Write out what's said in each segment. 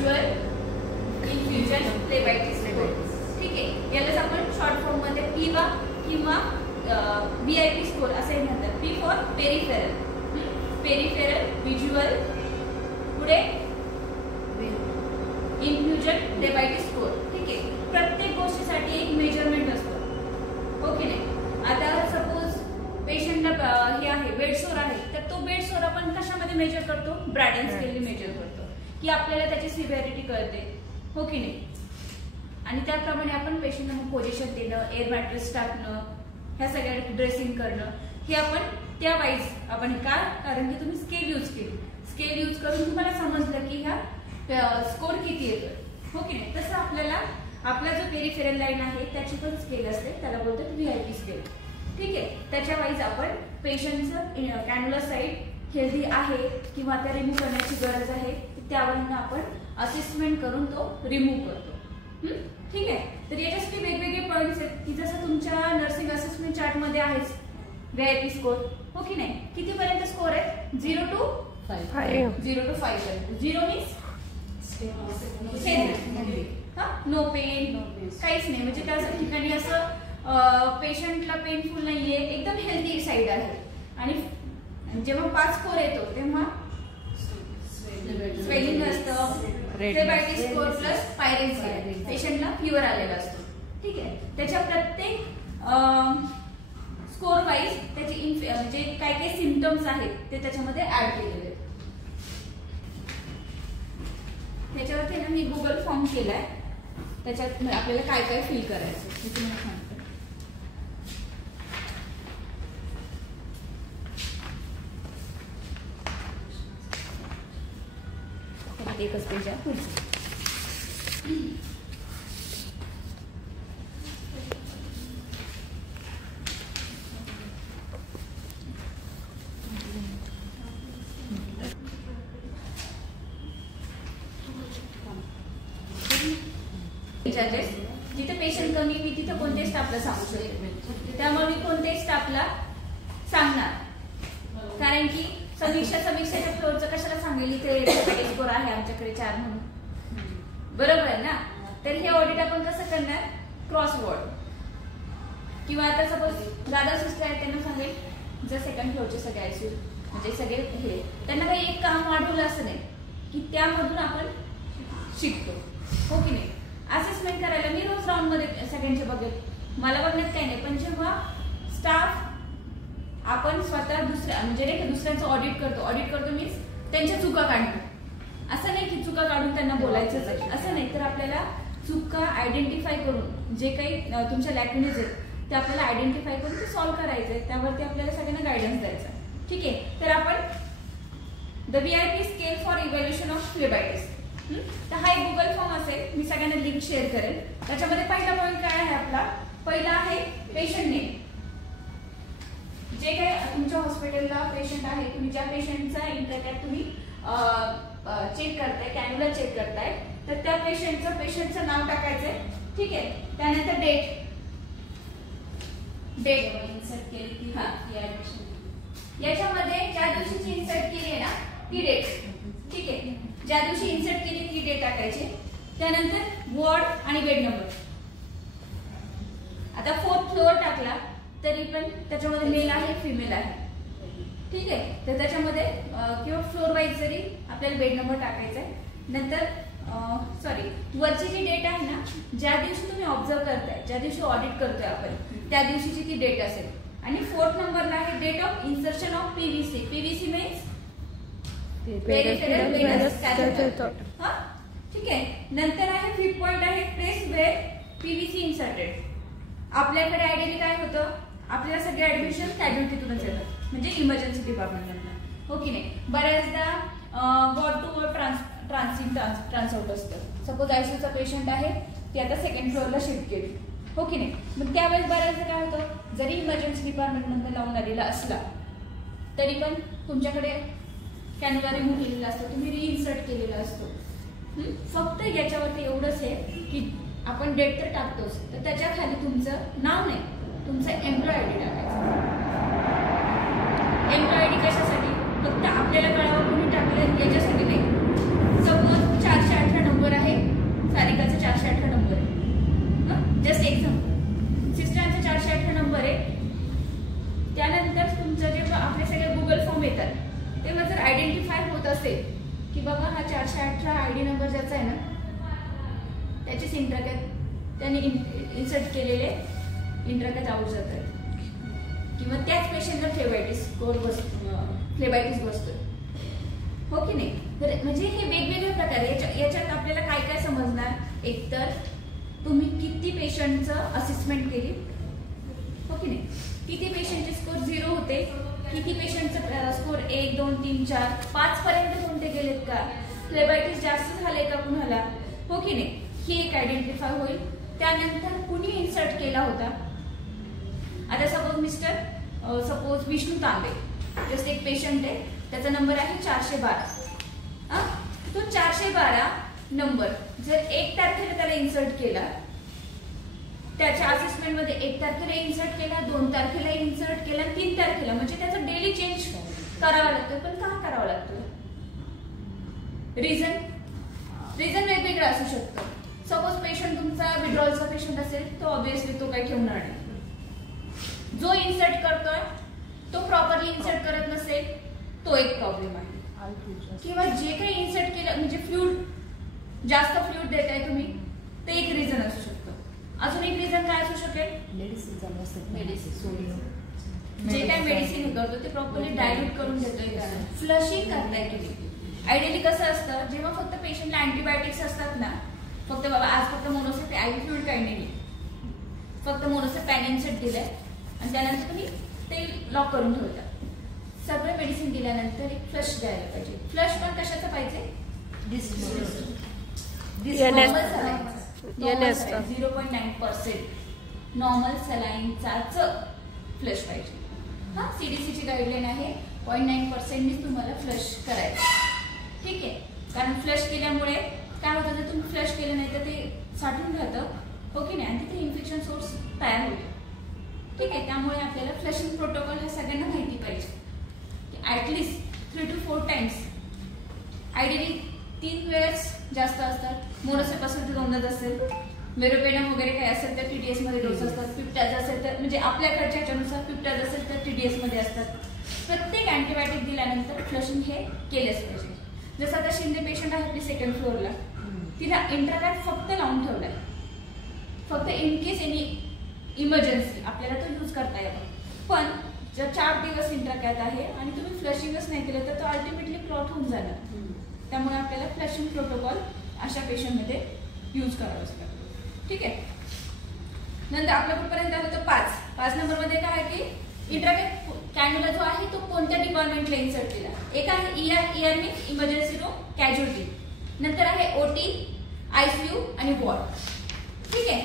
Visual infusion फ्लेबायटिस core. ठीक आहे, यालाच आपण शॉर्ट फॉर्म मध्ये PIVA किंवा VIP स्कोर असे म्हणतात. P for peripheral, peripheral visual, पुढे इन्फ्युजन फ्लेबायटिस कोर. ठीक आहे, प्रत्येक गोष्टीसाठी एक मेजरमेंट असतं, हो की नाही. आता सपोज पेशंटला हे आहे बेड सोर आहे, तर तो बेड सोर आपण कशामध्ये मेजर करतो? ब्रॅडन स्केलने मेजर करतो, की आपल्याला त्याची सिव्हिअरिटी कळते, हो की नाही. आणि त्याप्रमाणे आपण पेशंटला मग पोझिशन देणं, एअर मॅट्रेस टाकणं, ह्या सगळ्या ड्रेसिंग करणं, हे आपण त्या वाईज आपण का, कारण की तुम्ही स्केल यूज केली, स्केल यूज करून तुम्हाला समजलं की ह्या स्कोर किती येतोय, हो की नाही. तसं आपल्याला आपला जो पेरिफेरल लाईन आहे त्याची पण स्केल असते, त्याला बोलतात VIP स्केल. ठीक आहे, त्याच्या वाईज आपण पेशंटचं कॅन्युलर साईड हेल्दी आहे किंवा त्या रिमूव्ह करण्याची गरज आहे, त्यावरून आपण असेसमेंट करून तो रिमूव्ह करतो. ठीक आहे, तर याच्यासाठी वेगवेगळे पॉईंट्स आहेत की जसं तुमच्या नर्सिंग असेसमेंट चार्ट मध्ये आहेच VIP स्कोर, हो की नाही. किती पर्यंत स्कोर आहे? 0 to 5. 0 to 5 पर्यंत. 0 मीन्स नो पेन, काहीच नाही, म्हणजे त्या ठिकाणी असं पेशंटला पेनफुल नाहीये, एकदम हेल्दी साईड आहे. आणि जेव्हा 5 स्कोर येतो तेव्हा स्वेलिंग असतं, फ्लेबायटिस स्कोर प्लस पायरेन्सी, पेशंटला फीवर आलेला असतो. ठीक आहे, त्याच्या प्रत्येक स्कोर वाईज त्याचे जे काय काय सिम्पटम्स आहेत ते त्याच्यामध्ये ऍड केलेले आहेत. त्याच्यावरती ना मी गुगल फॉर्म केलाय, त्याच्यात आपल्याला काय काय फिल करायचं हे तुम्हाला सांगते. एकच पेज आहे पुढचं. जिथे पेशंट कमी मी तिथे कोणत्याही स्टाफला सांगू शकते, त्यामुळे मी कोणत्याही स्टाफला सांगणार, कारण की समीक्षाच्या फ्लोरचं कशाला सांगेल इथे स्कोर आहे आमच्याकडे 4 म्हणून, बरोबर आहे ना. तर हे ऑडिट आपण कसं करणार? क्रॉस वॉर्ड, किंवा आता सपोज दादा सिस्टर आहेत त्यांना सांगेल जर सेकंड फ्लोरचे सगळे ICU म्हणजे सगळे हे, त्यांना काही एक काम वाढवलं असं नाही की त्यामधून आपण शिकतो, हो की नाही. असेसमेंट करायला मी रोज राऊंड मध्ये सगळ्यांचे बघेल, मला बघण्यात काही नाही, पण जेव्हा स्टाफ आपण स्वतः म्हणजे नाही का दुसऱ्यांचं ऑडिट करतो मीन्स त्यांच्या चुका काढणं, असं नाही की चुका काढून त्यांना बोलायचंच आहे असं नाही, तर आपल्याला चुका आयडेंटिफाय करून जे काही तुमच्या लॅक्युनेज आहेत ते आपल्याला आयडेंटिफाय करून ते सॉल्व्ह करायचे, त्यावरती आपल्याला सगळ्यांना गायडन्स द्यायचा. ठीक आहे, तर आपण the VIP scale for evaluation of phlebitis, तर हा एक गुगल फॉर्म असेल, मी सगळ्यांना लिंक शेअर करेन. त्याच्यामध्ये पहिला पॉईंट काय आहे आपला? पहिला आहे पेशंट नेम. जे काही तुमच्या हॉस्पिटलला पेशंट आहे, तुम्ही ज्या पेशंटचा इंटरनेट तुम्ही चेक करताय, कॅन्युलर चेक करताय, तर त्या पेशंटचं नाव टाकायचंय. ठीक आहे, त्यानंतर डेट इन्सर्ट केली की हा याच्यामध्ये ज्या दिवशीची इन्सर्ट केली आहे ना ती डेट. ठीक आहे, ज्या दिवशी इन्सर्ट केली ती डेट टाकायची. त्यानंतर वॉर्ड आणि बेड नंबर. आता 4th फ्लोअर टाकला तरी पण त्याच्यामध्ये मेल आहे फिमेल आहे. ठीक आहे, तर त्याच्यामध्ये किंवा फ्लोअर वाईज जरी आपल्याला बेड नंबर टाकायचा आहे. नंतर वरची जी डेट आहे ना, ज्या दिवशी तुम्ही ऑब्झर्व करताय, ज्या दिवशी ऑडिट करतोय आपण, त्या दिवशीची ती डेट असेल. आणि 4th नंबरला आहे date of insertion of PVC means peripheral venous catheter. ठीक आहे, नंतर आहे 5th पॉइंट आहे प्लेस वेअर PVC इन्सर्टेड. आपल्याकडे आयडियली काय होतं, आपल्याला सगळे ऍडमिशन कॅज्युअल्टीतूनच येतात, म्हणजे इमर्जन्सी डिपार्टमेंटमधून, हो की नाही. बऱ्याचदा वॉर्ड टू वॉर्ड ट्रान्सआउट असतं. सपोज ICUचा पेशंट आहे, ती आता 2nd फ्लोअरला शिफ्ट केली, हो की नाही. मग त्यावेळेस बऱ्याचदा काय होतं, जरी इमर्जन्सी डिपार्टमेंटमधून लावून आलेला असला तरी पण तुमच्याकडे कॅन्युला रिमूव्ह केलेला असतो, तुम्ही रिइन्सर्ट केलेला असतो. फक्त याच्यावरती एवढंच आहे की आपण डेट तर टाकतोच, तर त्याच्या खाली तुमचं नाव नाही, तुमचं एम्प्लॉय ID टाकायचं. एम्प्लॉय ID कशासाठी? फक्त आपल्याला कळावं तुम्ही टाकलं याच्यासाठी नाही. सपोज 418 घेतात तेव्हा जर आयडेंटिफाय होत असेल की बाबा हा 418 आयडी नंबर ज्याचा आहे ना त्याचेच इंट्राकॅथ त्यांनी इन्सर्ट केलेले इंट्राकॅथ आउट जातात किंवा त्याच पेशंटला फ्लेबायटिस बसतोय, हो की नाही. तर म्हणजे हे वेगवेगळे प्रकार. याच्यात आपल्याला काय काय समजणार, एकतर तुम्ही किती पेशंटचं असेसमेंट केली, हो की नाही, किती पेशंटचे स्कोर 0 होते, किती पेशंटचं स्कोर 1, 2, 3, 4, 5 पर्यंत कोणते गेलेत का, फ्लेबायटिस जास्त झाले का कुणाला, हो की नाही, ही एक आयडेंटिफाय होईल. त्यानंतर कुणी इन्सर्ट केला होता. आता सपोज विष्णू तांबे जस्ट एक पेशंट आहे, त्याचा नंबर आहे 412. तो 412 नंबर जर 1 तारखेला त्याला इन्सर्ट केला, त्याच्या असेसमेंट मध्ये 1 तारखेला इन्सर्ट केला, 2 तारखेला इन्सर्ट केला, 3 तारखेला, म्हणजे त्याचा डेली चेंज करावा लागतो. पण का करावा लागतो? रिझन वेगवेगळं असू शकतं. सपोज पेशंट तुमचा विड्रॉलचा पेशंट असेल, तो ऑब्विसली तो काही ठेवणार नाही. जो इन्सर्ट करतोय तो प्रॉपरली इन्सर्ट करत नसेल, तो एक प्रॉब्लेम आहे. किंवा जे काही इन्सर्ट केलं म्हणजे जास्त फ्लूइड देताय तुम्ही, ते एक रिझन असू शकतं. अजून एक रिझन काय असू शकेल? जे काही मेडिसिन करतो ते प्रॉपरली डायल्यूट करून देतोय का, फ्लशिंग करताय तुम्ही. आयडियली कसं असतं, जेव्हा फक्त पेशंटला अँटीबायोटिक्स असतात ना, फक्त बाबा आज फक्त मोनोसेप आयव्ही फ्लुइड काही नाही, फक्त मोनोसेप पॅनिन्सेट दिलंय आणि त्यानंतर तुम्ही ते लॉक करून ठेवता. सगळं मेडिसिन दिल्यानंतर एक फ्लश द्यायला पाहिजे. फ्लश पण कशाचं पाहिजे? 0.9% नॉर्मल सलाईनचाच फ्लश पाहिजे. हा सीडीसीची गाईडलाईन आहे, 0.9% तुम्हाला फ्लश करायचं. ठीक आहे, कारण फ्लश केल्यामुळे काय होतं, जर तुम्ही फ्लश केलं नाही तर ते साठून राहतं, हो की नाही, आणि तिथे इन्फेक्शन सोर्स तयार होतो. ठीक आहे, त्यामुळे आपल्याला फ्लशिंग प्रोटोकॉल हे सगळ्यांना माहिती पाहिजे की ऍटलिस्ट 3 to 4 टाइम्स, आयडियली 3 वेळेस जास्त असतात. मोनोसेप असेल तर 2च असेल, मेरोपेनम वगैरे काही असेल तर TDS मध्ये डोस असतात, पिप्टाज असेल तर म्हणजे आपल्याकडच्या ह्याच्यानुसार पिप्टाज असेल तर TDS मध्ये असतात. प्रत्येक अँटीबायोटिक दिल्यानंतर फ्लशिंग हे केलंच पाहिजे. जसं आता शिंदे पेशंट आहे आपली 2nd फ्लोअरला, तिला इंट्राकॅथ फक्त लावून ठेवलाय, फक्त इन केस एनी इमर्जन्सी आपल्याला तो यूज करता येतो. पण जर 4 दिवस इंट्राकॅथ आहे आणि तुम्ही फ्लशिंगच नाही केलं तर तो अल्टिमेटली क्लॉट होऊन जाणार. त्यामुळे आपल्याला फ्लशिंग प्रोटोकॉल अशा पेशंटमध्ये यूज करावं लागतं. ठीक आहे, नंतर आपल्या कुठपर्यंत आलं तर 5 नंबरमध्ये काय आहे की इंट्राकॅथ कॅन्युला जो आहे तो कोणत्या डिपार्टमेंटला इन्सर्ट केला. एक आहे ER means emergency room casualty, नंतर आहे OT, ICU आणि वॉर्ड. ठीक आहे,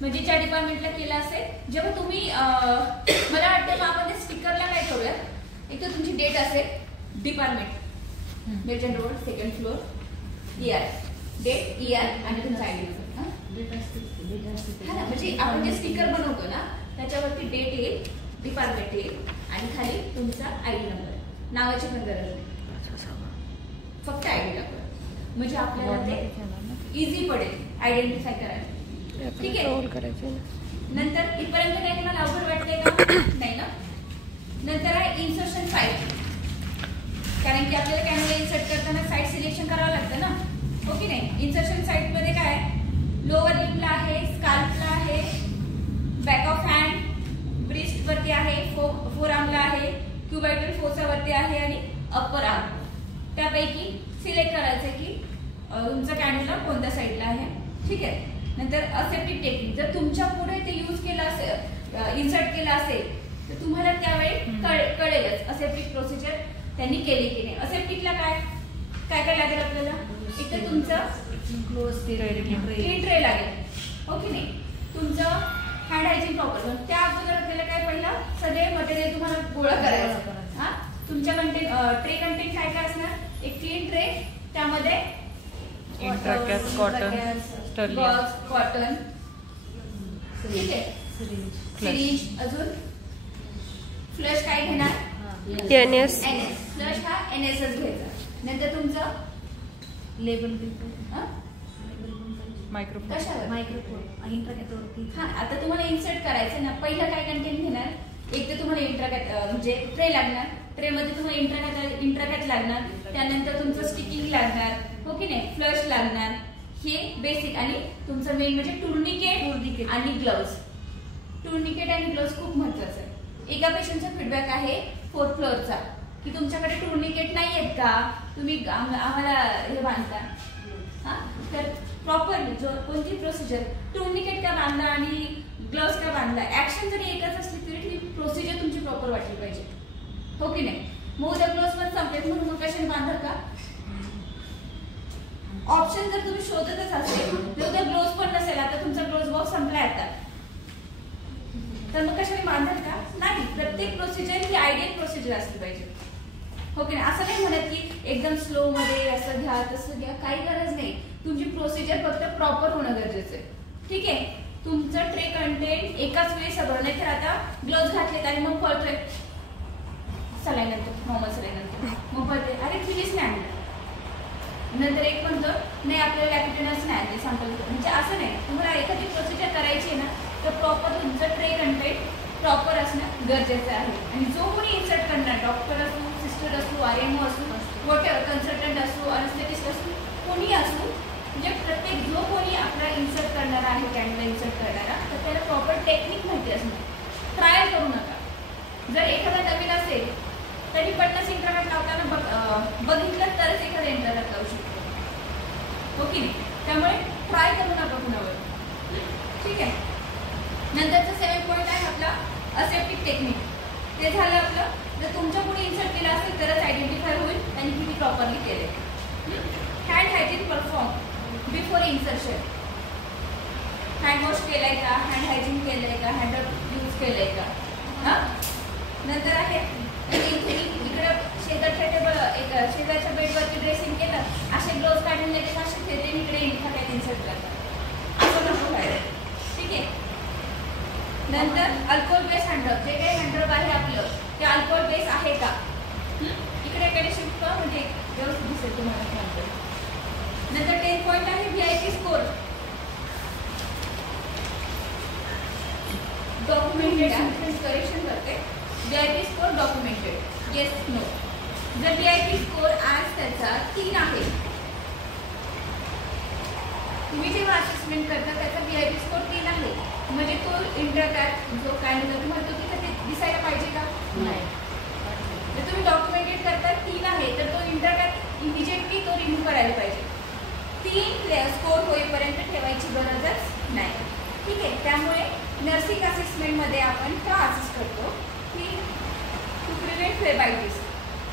म्हणजे ज्या डिपार्टमेंटला केला असेल. जेव्हा तुम्ही मला वाटतं आपण त्या स्टिकरला काय करूया, एक तर तुमची डेट असेल, department, major road 2nd floor, ER, date, ER आणि तुमचा आयडी नंबर. म्हणजे आपण जे स्टिकर बनवतो ना त्याच्यावरती डेट येईल, डिपार्टमेंट येईल आणि खाली तुमचा आयडी नंबर. नावाची पण गरज नाही, फक्त आयडी नंबर, म्हणजे आपल्याला ते इझी पडेल आयडेंटिफाय करायला. ठीक आहे, नंतर इथपर्यंत काही तुम्हाला अवघड वाटतंय का? नाही ना. नंतर आहे इन्सर्शन साईट, कारण की आपल्याला कॅमेरा इन्सर्ट करताना साईट सिलेक्शन करावं लागतं ना, हो की नाही. इन्सर्शन साईट मध्ये काय, लोअर लिम्बला आहे, स्काल्पला आहे, बॅक ऑफ हँड, ब्रिस्ट वरती आहे, फोर आर्मला आहे, क्युबायटल फोसा वरती आहे आणि अप्पर आर्म. त्यापैकी सिलेक्ट करायचं की तुमचा कॅन्युला कोणत्या साईडला आहे. ठीक आहे, नंतर असेप्टिक टेक्निक, जर तुमच्या पुढे ते यूज केलं असेल, इन्सर्ट केलं असेल तर तुम्हाला त्यावेळी कळेलच असेप्टिक प्रोसिजर त्यांनी केली की नाही. असेप्टिकला काय काय लागेल आपल्याला, एक तर तुमचं क्लीन ट्रे लागेल, हो की नाही, तुमचं हँड हायजीन प्रॉपर. त्या अगोदर आपल्याला काय पहिलं सगळे मटेरियल तुम्हाला गोळा करायचं. हा, तुमच्या ट्रे कंटेंट काय काय असणार, एक क्लीन ट्रे, त्यामध्ये कॉटन, ठीक आहे, सिरिंज, अजून फ्लश काय घेणार, NS, फ्लश हा NSच घ्यायचा. नंतर तुमचं लेबल मायक्रोफोन, हा आता तुम्हाला इन्सर्ट करायचं ना, पहिलं काय कंटेंट घेणार, एक तर तुम्हाला इंट्राकॅथ म्हणजे ट्रे लागणार, ट्रेमध्ये तुम्हाला इंट्राकॅथ लागणार, त्यानंतर तुमचं स्टिकिंग लागणार, हो की नाही, फ्लश लागणार, हे बेसिक. आणि तुमचं मेन म्हणजे टुर्निकेट आणि ग्लोव्ज. टुर्निकेट आणि ग्लोव्ज खूप महत्वाचं आहे. एका पेशंटचा फीडबॅक आहे 4th फ्लोअरचा की तुमच्याकडे टुर्निकेट नाही आहेत का, तुम्ही आम्हाला हे बांधता. हा, तर प्रॉपरली जो कोणती प्रोसिजर, टुर्निकेट का बांधला आणि ग्लोव्ज का बांधला, ऍक्शन जरी एकच असली तरी ती प्रोसिजर तुमची प्रॉपर वाटली पाहिजे, हो की नाही. मग उद्या ग्लोव्ज पण संपलेत म्हणून मग कशाने बांधाल का. ऑप्शन जर तुम्ही शोधतच असेल तर उद्या ग्लोव्ज पण नसेल, आता तुमचा ग्लोव्ज बॉक्स संपलाय आता, तर मग कशाने बांधाल का नाही. प्रत्येक प्रोसिजर ही आयडियल प्रोसिजर असली पाहिजे, हो की नाही. असं नाही म्हणत की एकदम स्लो मध्ये असं घ्या तसं घ्या, काही गरज नाही. तुमची प्रोसिजर फक्त प्रॉपर होणं गरजेचं आहे, ठीक आहे. तुमचं ट्रे कंटेंट एकाच वेळी सगळं, नाही तर आता ग्लोव्ज घातलेत आणि मग पळतोय सलाईनंतर, नॉर्मल सलाईनंतर मग पळते, अरे फिनिश नाही आणलं, नंतर एक म्हणतो नाही आपल्याला लॅक्टिनस नाही आणले सॅम्पल. म्हणजे असं नाही, तुम्हाला एखादी प्रोसिजर करायची आहे ना तर प्रॉपर तुमचं ट्रे कंटेंट प्रॉपर असणं गरजेचं आहे. आणि जो कोणी इन्सर्ट करणार, डॉक्टर असो, सिस्टर असो, RMO असो, वॉटेवर कन्सल्टंट असो, अनेस्थेटिस्ट असो, कोणी असो, म्हणजे प्रत्येक जो कोणी आपला इन्सर्ट करणारा आहे, कॅन्युला इन्सर्ट करणारा, तर त्याला प्रॉपर टेक्निक माहिती असणार. ट्रायल करू नका. जर एखादा नवीन असेल तरी 50 इंटरकॅट लावताना बघितलं तरच एखादा इंटरकॅट लावू शकतो, हो की नाही. त्यामुळे ट्राय करू नका कुणावर, ठीक आहे. नंतरचा 7th पॉईंट आहे आपला असेप्टिक टेक्निक. ते झालं आपलं. जर तुमच्या पुढे इन्सर्ट केलं असेल तरच आयडेंटिफाय होईल त्यांनी किती प्रॉपरली केले. Hand hygiene perform before insertion. Hand wash केलाय का, हँड हायजीन केलंय का, हँड यूज केलंय का. हा, नंतर आहे इकडं शेजारच्या बेडवरती ड्रेसिंग केलं, असे ग्लोव्ज काढून लगेच असे फेरे इकडे इन्सर्ट करतात, असं नको व्हायला, ठीक आहे. नंतर अल्कोहोल बेस हँडरब. जे काही हँडरब आहे आपलं ते अल्कोहोल बेस आहे का, इकडे शिफ्ट कर म्हणजे व्यवस्थित दिसेल तुम्हाला. नंतर 10th पॉईंट आहे VIP स्कोर. डॉक्युमेंटेड, करेक्शन करते, VIP score documented, yes no. जर VIP स्कोर आज त्याचा 3 आहे, तुम्ही जेव्हा असेसमेंट करता त्याचा VIP स्कोर 3 आहे, म्हणजे तो इंटरकॅट जो कॅन्युला तुम्हाला तो तिथे दिसायला पाहिजे का नाही. जर तुम्ही डॉक्युमेंटेड करता 3 आहे तर तो इंटरकॅट इमिजिएटली तो रिमूव्ह करायला पाहिजे. 3 स्कोर होईपर्यंत ठेवायची गरजच नाही, ठीक आहे. त्यामुळे नर्सिंग असेसमेंटमध्ये आपण का असेस करतो की टू प्रिव्हेंट फ्लेबायटिस.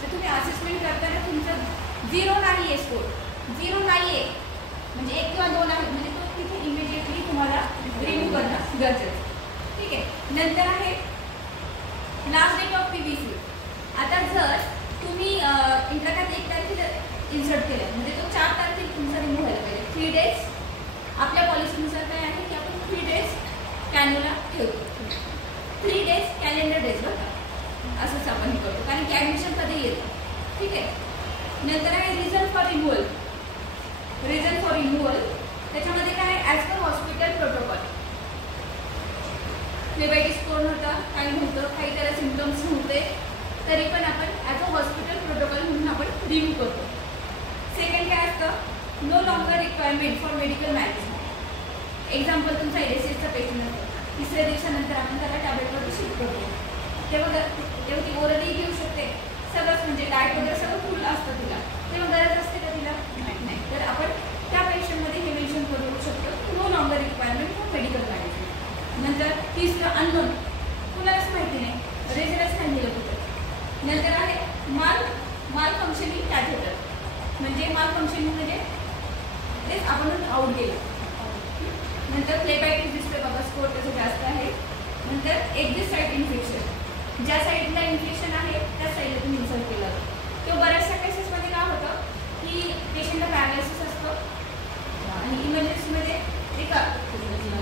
जर तुम्ही असेसमेंट करताना तुमचं 0 नाही आहे, स्कोर 0 नाही आहे म्हणजे 1 किंवा 2 आहे, म्हणजे तो तिथे इमिजिएटली तुम्हाला रिमूव्ह करणं गरजेचं, ठीक आहे. नंतर आहे लास्ट डेट ऑफ PVC. आता जर तुम्ही इंटरकॅट 1 तारखेला इन्सर्ट केलं म्हणजे तो 4 तारखेला तुमचा रिमूव्ह व्हायला पाहिजे. 3 डेज आपल्या पॉलिसीनुसार काय आहे की आपण 3 डेज कॅन्युला ठेवतो, 3 डेज कॅलेंडर डेज बघा, असंच आपण हे करतो कारण की ॲडमिशन कधी येतं, ठीक आहे. नंतर आहे reason for removal. Reason for removal त्याच्यामध्ये काय आहे, ॲज पर हॉस्पिटल प्रोटोकॉल. फ्लेबायटिस कोण होता, काही नव्हतं, काही त्याला सिम्पटम्स नव्हते, तरी पण आपण ॲज अ हॉस्पिटल प्रोटोकॉल म्हणून आपण रिमूव्ह करतो. सेकंड काय असतं, no longer requirement for medical management. Example तुमचा LSSचा पेशंट असतो, 3ऱ्या दिवसानंतर आपण त्याला टॅब्लेटवर शिफ्ट करतो, तेव्हा ती ओरली घेऊ शकते, सगळंच म्हणजे डाएट वगैरे सगळं फुल असतं तिला, तेव्हा गरज असते का तिला नाही. तर आपण त्या पेशंटमध्ये हे मेन्शन करू शकतो, no longer requirement for medical management. नंतर 3रं अननोन, कुणालाच माहिती नाही, रेजरच नाही दिलं कुठं. नंतर आहे माल फंक्शनिंग कॅथेटर. म्हणजे माल फंक्शनिंग म्हणजे तेच आपण आउट गेलं. नंतर फ्लेबायटिस दिसतोय बाबा, स्कोर त्याचं जास्त आहे. नंतर एक्झिट साईट इन्फेक्शन, ज्या साईडला इन्फेक्शन आहे त्या साईडला तुम्ही इन्सर्ट केलं. किंवा बऱ्याचशा केसेसमध्ये काय होतं की पेशंटला पॅरालिसिस असतं आणि इमर्जन्सीमध्ये ते का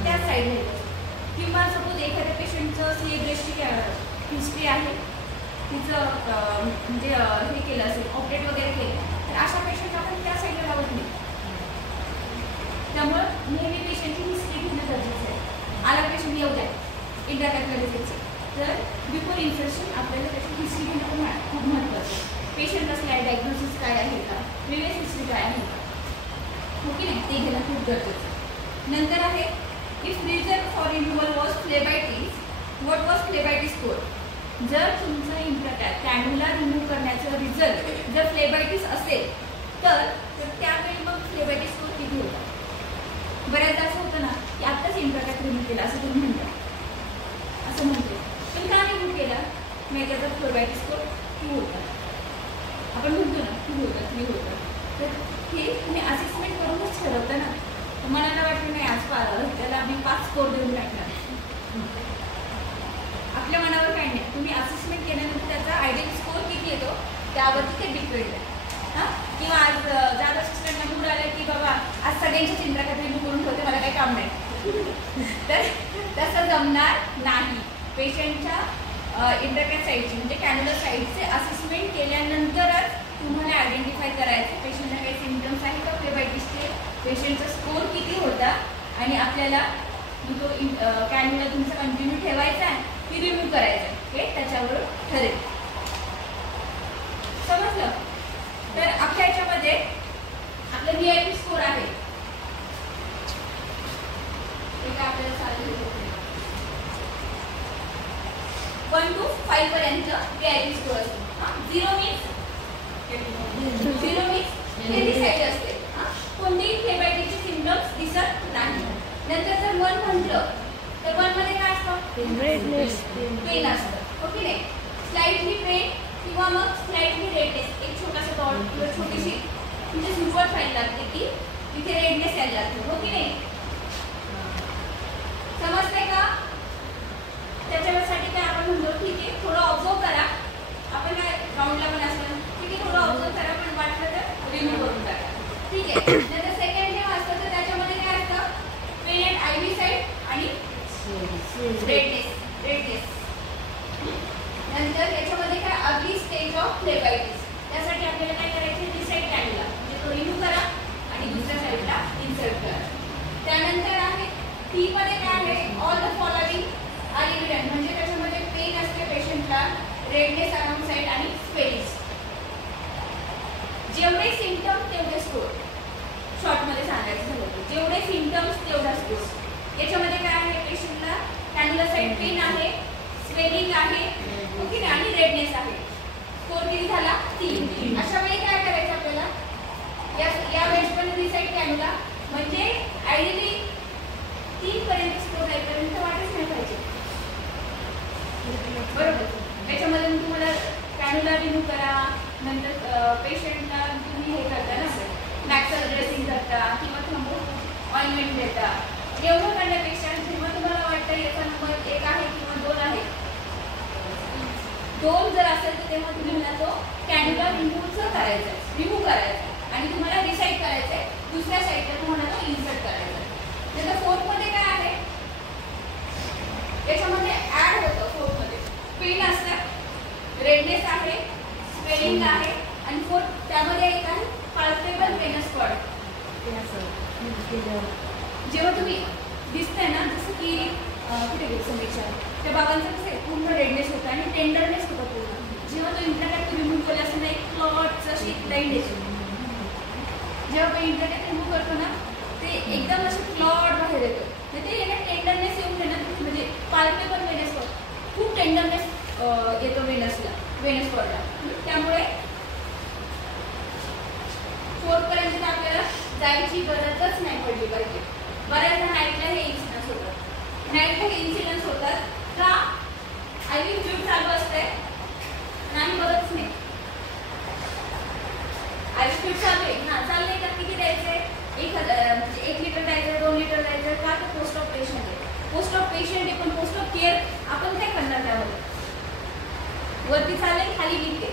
त्या साईडला येतं. किंवा सपोज एखाद्या पेशंटचं सिलेब्रेसची हिस्ट्री आहे, तिचं म्हणजे हे केलं असेल, ऑपरेट वगैरे केलं, तर अशा पेशंट आपण त्या साईडला लावत नाही. त्यामुळं नेहमी पेशंटची हिस्ट्री घेणं गरजेचं आहे. आला पेशंट येऊ द्या इंटरकॅटमध्ये त्याची, तर बिफोर इन्सर्शन आपल्याला त्याची हिस्ट्री घेणं पण खूप महत्त्वाचं. पेशंट कसला आहे, डायग्नोसिस काय आहे का, प्रिव्हियस हिस्ट्री काय आहे का, ओके नाही, ते घेणं खूप गरजेचं. नंतर आहे if reason for removal was phlebitis, what was phlebitis score. जर तुमचा कॅन्युला रिमूव्ह करण्याचं रिझल्ट जर फ्लेबायटिस असेल तर त्यावेळी मग फ्लेबायटिस स्कोर किती होता. बऱ्याचदा असं होतं ना की आत्ताच इंट्राकॅट रिमूव्ह केला असं तुम्ही म्हणता, असं म्हणतो, पण का रिमूव्ह केला, मग त्याचा फ्लेबायटिस स्कोर किती होता. आपण म्हणतो ना की होतं की होतं, तर हे तुम्ही असेसमेंट करूनच ठरवता ना. मनाला वाटलं नाही आज त्याला आम्ही 5 स्कोर देऊन टाकणार, आपल्या मनावर काही नाही. तुम्ही असेसमेंट केल्यानंतर त्याचा आयडियल स्कोर किती येतो त्यावरती ते डिपेंड आहे. हां, किंवा आज ज्यादा सिस्टरना मूड आला की बाबा आज सगळ्यांच्या इंट्राकॅट रिमूव्ह करून ठेवते, मला काही काम नाही, तर तसं जमणार नाही. पेशंटच्या इंट्राकॅट साईडची म्हणजे कॅन्युलर साईडचे असेसमेंट केल्यानंतरच तुम्हाला आयडेंटिफाय करायचं पेशंटला काही सिम्पटम्स आहे का फ्लेबायटिसचे, पेशंटचा स्कोर किती होता आणि आपल्याला तो कॅन्युला तुमचा कंटिन्यू ठेवायचा आहे की रिमूव्ह करायचा आहे हे त्याच्यावर ठरेल. समजलं. तर आपल्या याच्यामध्ये आपला VIP स्कोर आहे, ते काय आपल्याला चालेल 1 to 5 पर्यंत VIP स्कोर असतो. 0 मीन्स हेल्दी साईड असते, कोणतीही फ्लेबायटिसचे सिम्पटम्स दिसत नाही. नंतर जर 1 म्हटलं तर 1 मध्ये काय असतं, पेन असतं, ओके नाही, स्लाइटली पेन किंवा मग स्लाइटली रेडनेस, एक छोटासा डॉट किंवा छोटीशी म्हणजे सुरुवात व्हायला लागते की तिथे रेडनेस यायला लागतो, ओके नाही. समजतंय का. त्याच्यासाठी काय आपण म्हणतो ठीक आहे थोडं ऑब्झर्व करा, आपण काय ग्राउंडला पण असलं ठीक आहे थोडं ऑब्झर्व करा, पण वाटलं तर रिमूव्ह करून टाका, ठीक आहे. नंतर सेकंड जे असतं तर त्याच्यामध्ये काय असतं, पेन ॲट IV साईड आणि रेडनेस. नंतर याच्यामध्ये काय अर्ली स्टेज ऑफ फ्लेबायटिस, त्यासाठी आपल्याला काय करायचं, रिसाईड कॅन्युला म्हणजे तो रिमूव्ह करा आणि दुसऱ्या साईडला इन्सर्ट करा. त्यानंतर आहे T मध्ये काय आहे, all the following are evident, म्हणजे त्याच्यामध्ये पेन असते पेशंटला, रेडनेस अराउंड साईड आणि स्वेलिंग. जेवढे सिम्पटम्स तेवढे स्कोर, शॉर्टमध्ये सांगायचं झालं तर जेवढे सिम्पटम्स तेवढा स्कोर. याच्यामध्ये काय आहे, पेशंटला कॅन्युलर साईड पेन आहे, स्वेलिंग आहे, ओके ना, आणि रेडनेस आहे. स्कोर किती झाला 3. अशा वेळी काय करायचं आपल्याला, या वेळेस पण रिसाईड कॅन्युला म्हणजे आयडियली 3 पर्यंत स्कोर जाईपर्यंत वाटच नाही पाहिजे, बरोबर. त्याच्यामध्ये तुम्हाला कॅन्युला रिमूव्ह करा, नंतर पेशंटला तुम्ही हे करता ना मॅक्सल ड्रेसिंग करता किंवा थंबो ऑइंटमेंट देता. एवढं करण्यापेक्षा जेव्हा तुम्हाला वाटतं याचा नंबर 1 आहे किंवा 2 आहे, 2 जर असेल तर तेव्हा तुम्ही मला तो कॅन्युला रिमूव्ह करायचा आणि तुम्हाला रिसाईड करायचं आहे, दुसऱ्या साईडला तुम्हाला तो इन्सर्ट करायचा आहे. नंतर 4 मध्ये काय आहे, याच्यामध्ये ऍड होतं 4 मध्ये पेन असतं, रेडनेस आहे, स्वेलिंग आहे आणि 4 त्यामध्ये एक आहे पाल्पेबल वेनस कॉर्ड. जेव्हा तुम्ही दिसतंय ना जसं की कुठे गेलं समीक्षा त्या बाबांचं कसं आहे पूर्ण रेडनेस होतं आणि टेंडरनेस होतं पूर्ण. जेव्हा तो इंटरनेट रिमूव्ह केला असं ना एक क्लॉटचं अशी लाईन येते, जेव्हा आपण इंटरनेट रिमूव्ह करतो ना ते एकदम असं क्लॉट बाहेर येतं, ते येणं टेंडरनेस येऊन देणार म्हणजे पाल्पेबल वेनस कॉर्ड खूप टेंडरनेस येतो वेनस कॉर्डला. त्यामुळे 4 पर्यंत आपल्याला जायची गरजच नाही पडली पाहिजे. बऱ्याचदा नाईटला हे इन्सिडन्स होतात, का IV ट्यूब चालू असते आणि बघतच नाही, IV ट्यूब चालू आहे चाललंय का, किती द्यायचंय, 1 लिटर द्यायचं, 2 लिटर द्यायचं का, तर पोस्ट ऑफ पेशंट आहे, पण पोस्ट ऑफ केअर आपण काय करणार त्यावर, वरती चालेल खाली निघते,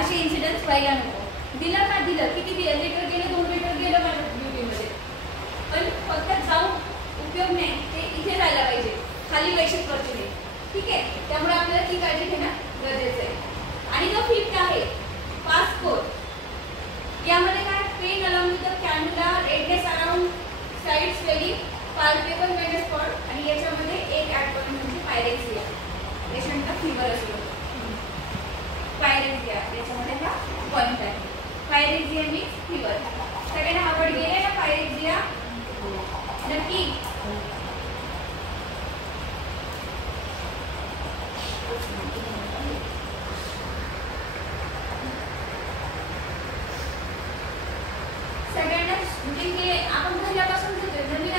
असे इन्सिडेंट्स व्हायला नको. दिलं किती लिटर गेलं, 2 लिटर गेलं माझ्या ड्युटीमध्ये, पण फक्त जाऊन उपयोग नाही, ते इथे राहायला पाहिजे, खाली वैशिक करतो नाही, ठीक आहे. त्यामुळे आपल्याला ती काळजी घेणं गरजेचं आहे. आणि जो 5th आहे पास स्कोर, यामध्ये काय pain along with the cannula, redness around side swelling, palpable venous cord आणि याच्यामध्ये एक ऍड पॉइंट म्हणजे पायरेक्सिया. Pyrexia means fever. सगळ्यांना आवड गेले ना पायरेक्झिया? नक्की. सगळ्यांना म्हणजे हे आपण पहिल्यापासून घेतोय, नवीन